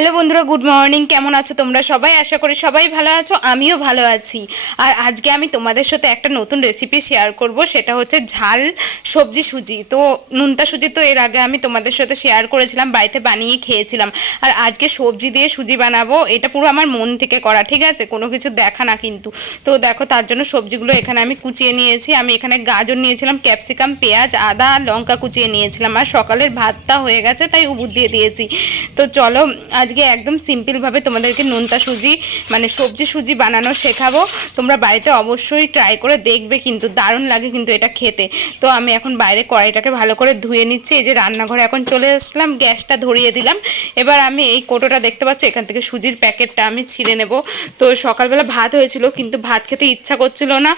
Hello বন্ধুরা, good morning. কেমন আছো তোমরা সবাই? আশা করি সবাই ভালো আছো, আমিও ভালো আছি। আর আজকে আমি তোমাদের সাথে একটা নতুন রেসিপি শেয়ার করব, সেটা হচ্ছে ঝাল সবজি সুজি। তো নোনতা সুজি তো এর আগে আমি তোমাদের সাথে শেয়ার করেছিলাম, বাড়িতে বানিয়ে খেয়েছিলাম। আর আজকে সবজি দিয়ে সুজি বানাবো, এটা পুরো আমার মন থেকে করা, ঠিক আছে? কোনো কিছু দেখা না কিন্তু। তো দেখো, তার জন্য সবজিগুলো এখানে আমি কুচিয়ে নিয়েছি। আমি এখানে গাজর নিয়েছিলাম, ক্যাপসিকাম, পেঁয়াজ, আদা, লঙ্কা কুচিয়ে নিয়েছিলাম। আর সকালের ভাতটা হয়ে গেছে, তাই উবুর দিয়ে দিয়েছি। তো চলো আজকে একদম সিম্পলভাবে তোমাদেরকে নোনতা সুজি মানে সবজি সুজি বানানো শেখাবো। তোমরা বাড়িতে অবশ্যই ট্রাই করে দেখবে, কিন্তু দারুণ লাগে কিন্তু এটা খেতে। তো আমি এখন বাইরে কড়াইটাকে ভালো করে ধুয়ে নিচ্ছি। এই যে রান্নাঘরে এখন চলে আসলাম, গ্যাসটা ধরিয়ে দিলাম। এবার আমি এই কোটোটা দেখতে পাচ্ছ, এখান থেকে সুজির প্যাকেটটা আমি ছিঁড়ে নেব। তো সকালবেলা ভাত হয়েছিল, কিন্তু ভাত খেতে ইচ্ছা করছিল না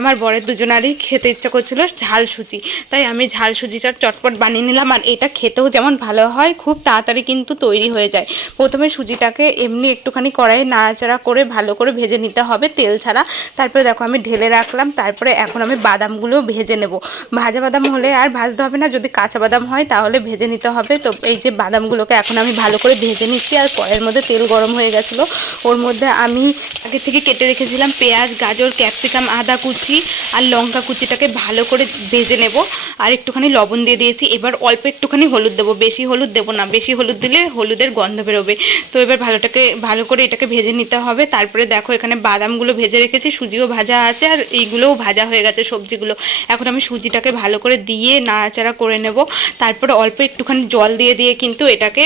আমার বরের দুজনারই খেতে ইচ্ছা করছিল ঝাল সুজি। তাই আমি ঝাল সুজিটা চটপট বানিয়ে নিলাম। আর এটা খেতেও যেমন ভালো হয়, খুব তাড়াতাড়ি কিন্তু তৈরি হয়ে যায়। প্রথমে সুজিটাকে এমনি একটুখানি কড়াইয়ে নাড়াচাড়া করে ভালো করে ভেজে নিতে হবে তেল ছাড়া। তারপরে দেখো আমি ঢেলে রাখলাম। তারপরে এখন আমি বাদামগুলো ভেজে নেব। ভাজা বাদাম হলে আর ভাজতে হবে না, যদি কাঁচা বাদাম হয় তাহলে ভেজে নিতে হবে। তো এই যে বাদামগুলোকে এখন আমি ভালো করে ভেজে নিচ্ছি। আর কড়াইয়ের মধ্যে তেল গরম হয়ে গেছিলো, ওর মধ্যে আমি আগে থেকে কেটে রেখেছিলাম পেঁয়াজ, গাজর, ক্যাপসিকাম, আদা কুচি আর লঙ্কা কুচিটাকে ভালো করে ভেজে নেব। আর একটুখানি লবণ দিয়ে দিয়েছি। এবার অল্প একটুখানি হলুদ দেবো, বেশি হলুদ দেবো না, বেশি হলুদ দিলে হলুদের গন্ধ বেরোবে। তো এবার ভালো করে এটাকে ভেজে নিতে হবে। তারপরে দেখো এখানে বাদামগুলো ভেজে রেখেছি, সুজিও ভাজা আছে, আর এইগুলোও ভাজা হয়ে গেছে সবজিগুলো। এখন আমি সুজিটাকে ভালো করে দিয়ে নাড়াচাড়া করে নেব। তারপরে অল্প একটুখানি জল দিয়ে কিন্তু এটাকে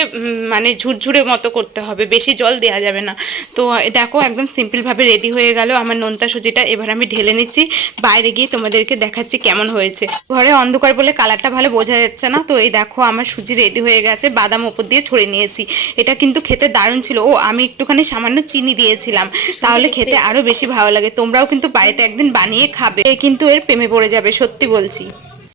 মানে ঝুরঝুরে মতো করতে হবে, বেশি জল দেওয়া যাবে না। তো দেখো একদম সিম্পলভাবে রেডি হয়ে গেল আমার নোনতা সুজিটা। এবার আমি ঢেলে নিচ্ছি, বাইরে গিয়ে তোমাদেরকে দেখাচ্ছি কেমন হয়েছে। ঘরে অন্ধকার বলে কালারটা ভালো বোঝা যাচ্ছে না। তো এই দেখো আমার সুজি রেডি হয়ে গেছে, বাদাম ওপর দিয়ে ছড়িয়ে নিয়েছি। এটা কিন্তু খেতে দারুণ ছিল। ও আমি একটুখানি সামান্য চিনি দিয়েছিলাম, তাহলে খেতে আরও বেশি ভালো লাগে। তোমরাও কিন্তু বাড়িতে একদিন বানিয়ে খাবে, কিন্তু এর প্রেমে পড়ে যাবে, সত্যি বলছি।